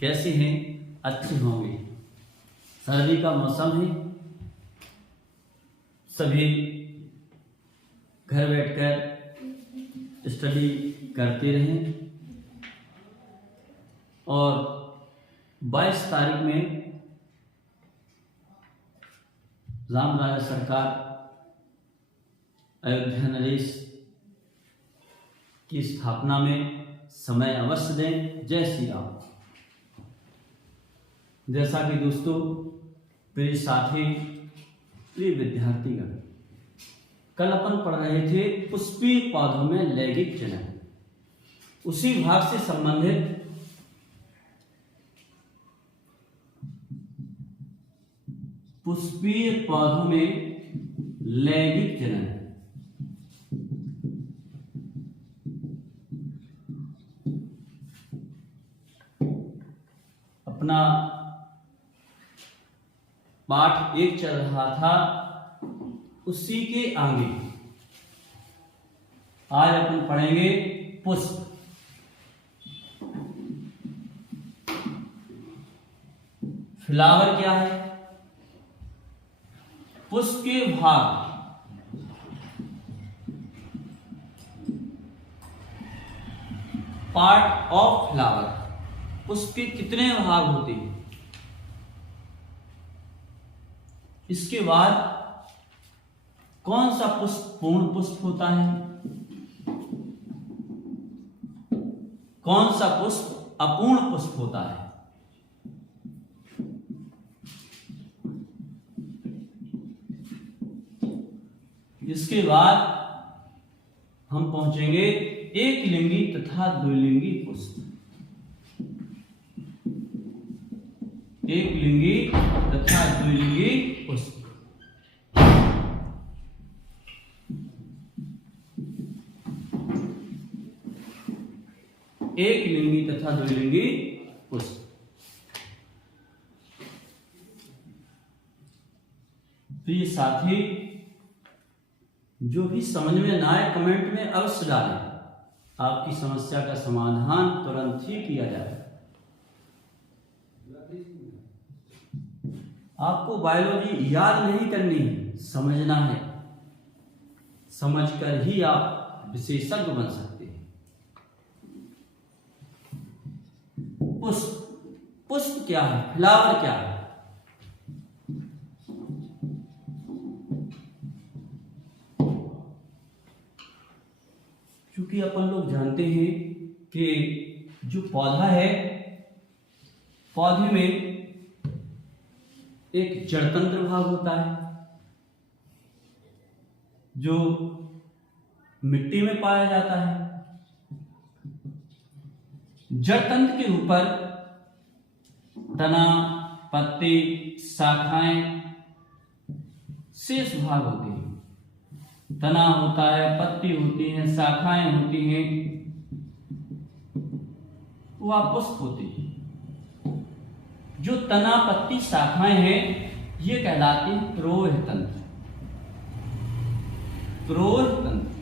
कैसे हैं? अच्छे होंगे। सर्दी का मौसम है, सभी घर बैठकर स्टडी करते रहें। और 22 तारीख में राम राज्य सरकार अयोध्या नरेश की स्थापना में समय अवश्य दें। जय श्री राम। जैसा कि दोस्तों, प्रिय साथी, प्रिय विद्यार्थीगण, कल अपन पढ़ रहे थे पुष्पीय पौधों में लैंगिक जनन। उसी भाग से संबंधित पुष्पीय पौधों में लैंगिक जनन अपना पाठ 1 चल रहा था, उसी के आगे आज अपन पढ़ेंगे पुष्प। फ्लावर क्या है? पुष्प के भाग पार्ट ऑफ फ्लावर। पुष्प के कितने भाग होते हैं? इसके बाद कौन सा पुष्प पूर्ण पुष्प होता है, कौन सा पुष्प अपूर्ण पुष्प होता है। इसके बाद हम पहुंचेंगे एक लिंगी तथा द्विलिंगी पुष्प। एक लिंगी तथा द्विलिंगी पुष्प। एक लिंगी तथा द्विलिंगी पुष्प। प्रिय साथी, जो भी समझ में ना आए कमेंट में अवश्य डालें। आपकी समस्या का समाधान तुरंत ही किया जाएगा। आपको बायोलॉजी याद नहीं करनी है, समझना है। समझकर ही आप विशेषज्ञ बन सकते हैं। पुष्प। पुष्प क्या है? फ्लावर क्या है? क्योंकि अपन लोग जानते हैं कि जो पौधा है, पौधे में एक जड़तंत्र भाग होता है जो मिट्टी में पाया जाता है। जड़तंत्र के ऊपर तना, पत्ते, शाखाएं, शेष भाग होते हैं। तना होता है, पत्ती होती हैं, शाखाएं होती हैं, वह पुष्प होती है। जो तना, पत्ती, शाखाएं हैं, ये कहलाती हैं प्रोह तंत्र। प्रोह तंत्र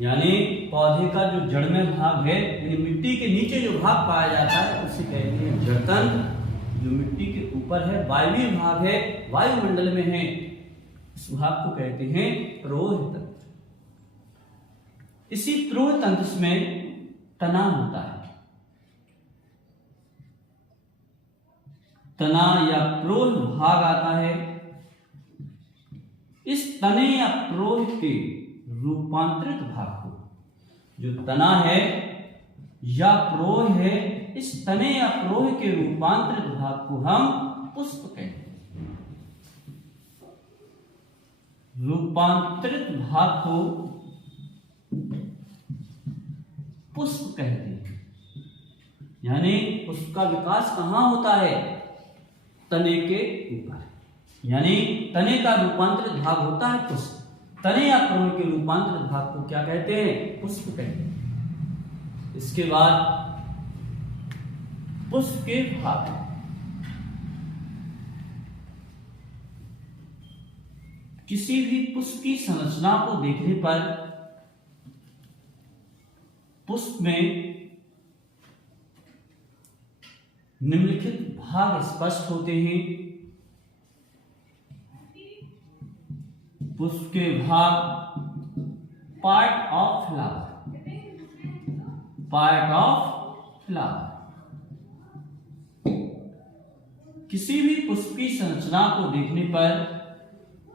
यानी पौधे का जो जड़ में भाग है, यानी मिट्टी के नीचे जो भाग पाया जाता है, उसे कहते हैं जड़तंत्र। जो मिट्टी के ऊपर है, वायवीय भाग है, वायुमंडल में है, इस भाग को कहते हैं प्रोह तंत्र। इसी प्रोह तंत्र में तना होता है। तना या प्रोह भाग आता है। इस तने या प्रोह के रूपांतरित भाग को, जो तना है या प्रोह है, इस तने या प्रोह के रूपांतरित भाग को हम पुष्प कहते हैं। रूपांतरित भाग को पुष्प कहते हैं। यानी पुष्प का विकास कहां होता है? तने के ऊपर। यानी तने का रूपांतरित भाग होता है पुष्प। तने या प्रोह के रूपांतरित भाग को क्या कहते हैं? पुष्प कहते हैं। इसके बाद पुष्प के भाग। किसी भी पुष्प की संरचना को देखने पर पुष्प में निम्नलिखित भाग स्पष्ट होते हैं। पुष्प के भाग, part of flower, part of flower. किसी भी पुष्प की संरचना को देखने पर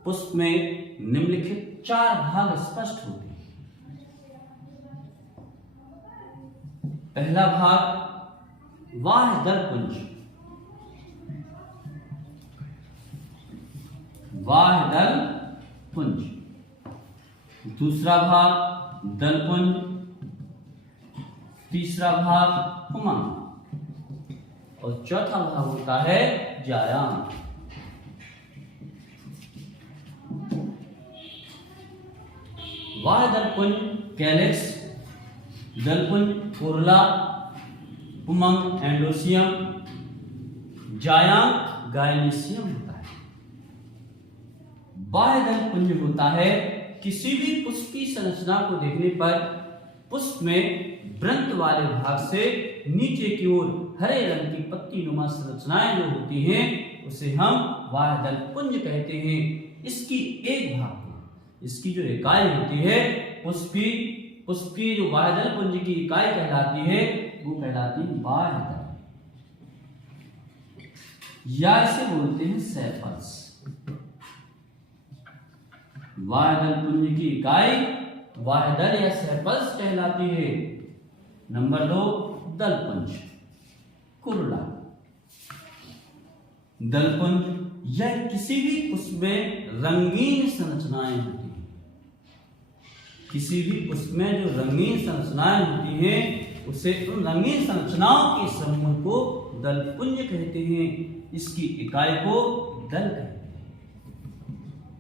पुष्प में निम्नलिखित 4 भाग स्पष्ट होते हैं। पहला भाग बाह्यदल पुंज, बाह्यदल पुंज। दूसरा भाग दलपुंज, तीसरा भाग उमंग और चौथा भाग होता है जायांग। बाह्यदल पुंज कैलिक्स, दलपुंज कोरोला, उमंग एंडोसियम, जायांग गायनेसियम होता है। बाह्यदल पुंज होता है किसी भी पुष्प की संरचना को देखने पर पुष्प में वृंत वाले भाग से नीचे की ओर हरे रंग की पत्ती नुमा संरचनाएं जो होती हैं उसे हम बाह्यदल पुंज कहते हैं। इसकी एक भाग को, इसकी जो इकाई होती है पुष्प की जो बाह्यदल पुंज की इकाई कहलाती है वो कहलाती है बाह्यदल, या इसे बोलते हैं सेपल्स। बाह्यदल पुंज की इकाई बाह्यदल या सेपल्स कहलाती है। नंबर 2 दलपुंज, कुरुला। दलपुंज यह किसी भी पुष्प में रंगीन संरचनाएं होती हैं। किसी भी पुष्प में जो रंगीन संरचनाएं होती हैं उसे उन रंगीन संरचनाओं के समूह को दलपुंज कहते हैं। इसकी इकाई को दल कहते हैं,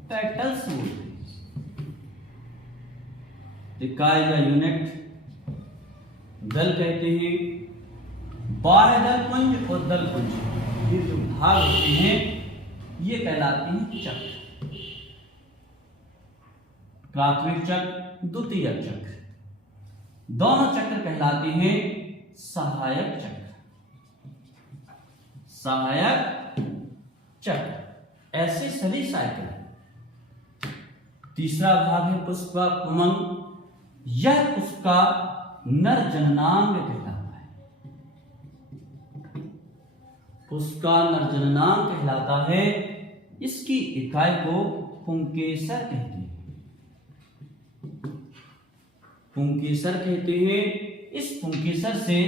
पेटल्स बोलते हैं। इकाई या यूनिट दल कहते हैं। बाह्यदल पुंज और दलपुंज ये जो भाग होते हैं ये कहलाते हैं चक्र। प्राथमिक चक्र, द्वितीयक चक्र, दोनों चक्र कहलाते हैं सहायक चक्र। सहायक चक्र ऐसे सभी साइकिल। तीसरा भाग है पुष्प का उमंग। यह पुष्प का नर जननांग कहलाता है। पुष्प का नर जननांग कहलाता है। इसकी इकाई को पुंकेसर कहते हैं। पुंकेसर कहते हैं। इस पुंकेसर से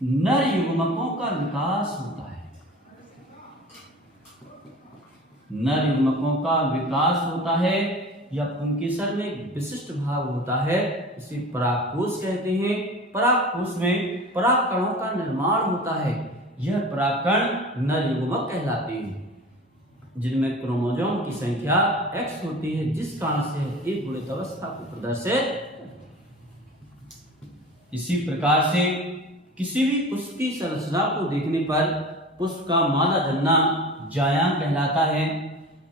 नर युग्मकों का विकास होता है। नर युग्मकों का विकास होता है। या पुंकेसर में एक विशिष्ट भाग होता है, इसे परागकोश कहते हैं। परागकोश में परागकणों का निर्माण होता है। यह परागकण नर युग्मक कहलाते हैं जिनमें क्रोमोसोम की संख्या X होती है, जिस कारण से एक गुणित अवस्था को प्रदर्शित। इसी प्रकार से किसी भी पुष्प की संरचना को देखने पर पुष्प का मादा जनना जायांग कहलाता है।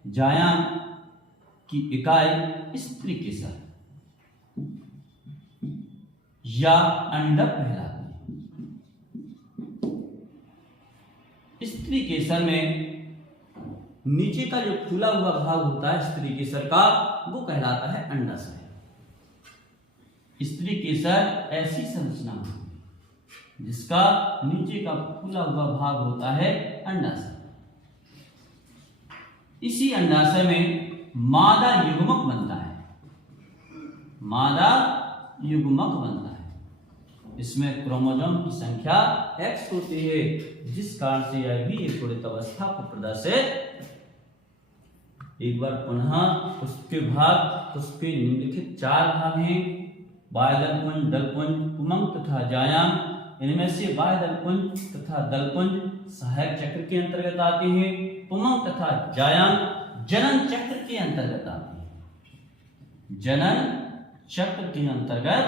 जायांग की इकाई स्त्री केसर या अंडक कहलाती है। स्त्री केसर में नीचे का जो खुला हुआ भाग होता है स्त्री केसर का वो कहलाता है अंडाशय। स्त्री केसर ऐसी संरचना है जिसका नीचे का खुला हुआ भाग होता है अंडाशय। इसी अंडाशय में मादा युग्मक बनता है। मादा युग्मक बनता है। इसमें क्रोमोसोम की संख्या X होती है, जिस कारण से यह भी एक गुणित अवस्था को प्रदर्शित। एक बार पुनः पुष्प के भाग, पुष्प के निम्नलिखित 4 भाग हैं, बाह्यदल पुंज, दलपुंज, उमंग तथा जायांग। इनमें से बाह्यदल पुंज तथा दलपुंज सहायक चक्र के अंतर्गत आते हैं। उमंग तथा जायांग जनन चक्र के अंतर्गत आते हैं। जनन चक्र के अंतर्गत।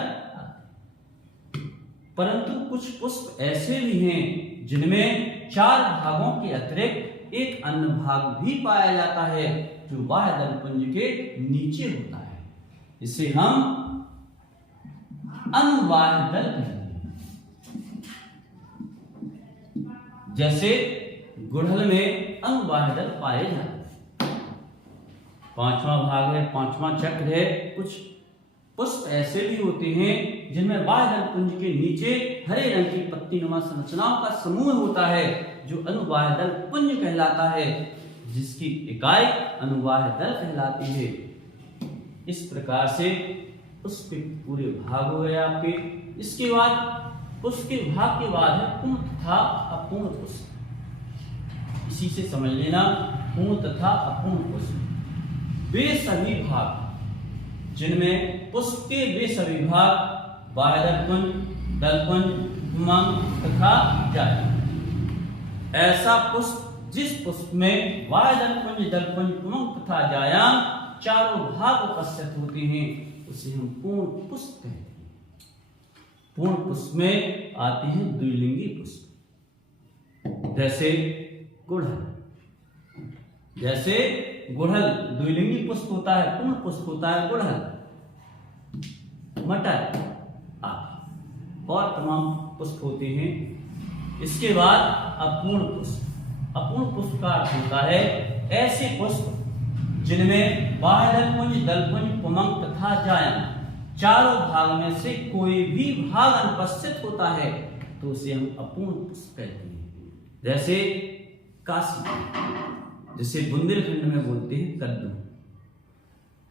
परंतु कुछ पुष्प ऐसे भी हैं जिनमें 4 भागों के अतिरिक्त एक अन्य भाग भी य जाता है जो बाह्यदल पुंज के नीचे होता है। इसे हम अनुबाह्यदल कहते हैं। जैसे गुड़हल में अनुबाह्य दल पाए जाते हैं। पांचवा भाग है, पांचवा चक्र है। कुछ पुष्प ऐसे भी होते हैं जिनमें बाह्य दल पुंज के नीचे हरे रंग की पत्तीनुमा संरचनाओं का समूह होता है, जो अनुबाह्य दल पुंज कहलाता है, जिसकी इकाई अनुबाह्य दल कहलाती है। इस प्रकार से पुष्प के पूरे भाग हो गए आपके। इसके बाद पुष्प के भाग के बाद है पूर्ण तथा अपूर्ण पुष्प। इसी से समझ लेना, पूर्ण तथा अपूर्ण पुष्प वे सभी भाग जिनमें पुष्प के वे सभी भाग बाह्य दलपुंज, दलपुंज, पुंज तथा जायम। ऐसा पुष्प जिस पुष्प में बाह्य दलपुंज, दलपुंज, पुंज तथा जायम चारों भाग उपस्थित होते हैं, उसे हम पूर्ण पुष्प कहते हैं। पूर्ण पुष्प में आते हैं द्विलिंगी पुष्प, जैसे गुड़हल। जैसे गुड़हल द्विलिंगी पुष्प होता है, पूर्ण पुष्प होता है गुड़हल, मटर आदि और तमाम पुष्प होते हैं। इसके बाद अपूर्ण पुष्प। अपूर्ण पुष्प का अर्थ होता है ऐसे पुष्प जिनमें बाह्य दलपुंज, दलपुंज, पुमंग तथा जायम चारों भाग में से कोई भी भाग अनुपस्थित होता है, तो उसे हम अपूर्ण पुष्प कहते हैं। जैसे काशी, जिसे बुंदेलखंड में बोलते हैं कद्दू,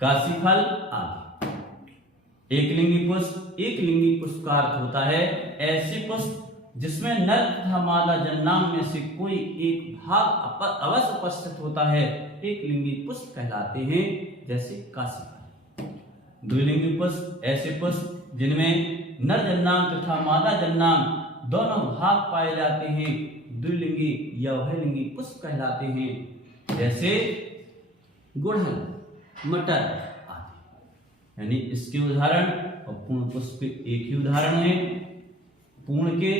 काशी फल आदि। एकलिंगी पुष्प। एकलिंगी पुष्प का अर्थ होता है ऐसे पुष्प जिसमें नर तथा मादा जन्नांग में से कोई एक भाग अवश्य उपस्थित होता है, एकलिंगी पुष्प कहलाते हैं, जैसे काशी फल। द्विलिंगी पुष्प ऐसे पुष्प जिनमें नर जन्नांग तथा मादा जन्नांग दोनों भाग पाए जाते हैं, द्विलिंगी या उभयलिंगी पुष्प कहलाते हैं, जैसे गुड़हल, मटर आदि। यानी इसके उदाहरण और पूर्ण पुष्प के एक ही उदाहरण है, पूर्ण के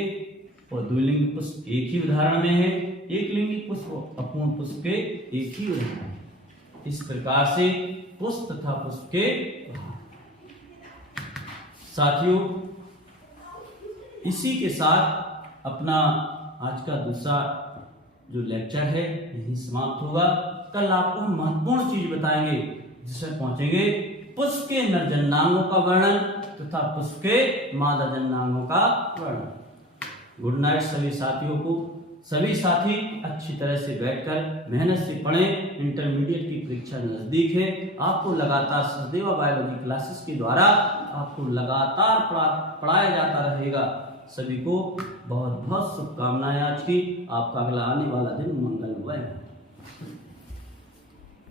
और द्विलिंगी पुष्प एक ही उदाहरण में है, एकलिंगी पुष्प और अपूर्ण पुष्प के एक ही उदाहरण। इस प्रकार से पुष्प तथा पुष्प के साथियों, इसी के साथ अपना आज का दूसरा जो लेक्चर है यही समाप्त होगा। कल आपको हम महत्वपूर्ण चीज बताएंगे, जिसमें पहुंचेंगे पुष्प के नर जन्नांगों का वर्णन तथा पुष्प के मादा जन्नांगों का वर्णन। गुड नाइट सभी साथियों को। सभी साथी अच्छी तरह से बैठकर मेहनत से पढ़ें। इंटरमीडिएट की परीक्षा नजदीक है। आपको लगातार सचदेवा बायोलॉजी क्लासेस के द्वारा आपको लगातार पढ़ाया जाता रहेगा। सभी को बहुत बहुत शुभकामनाएं आज की। आपका अगला आने वाला दिन मंगलमय हो।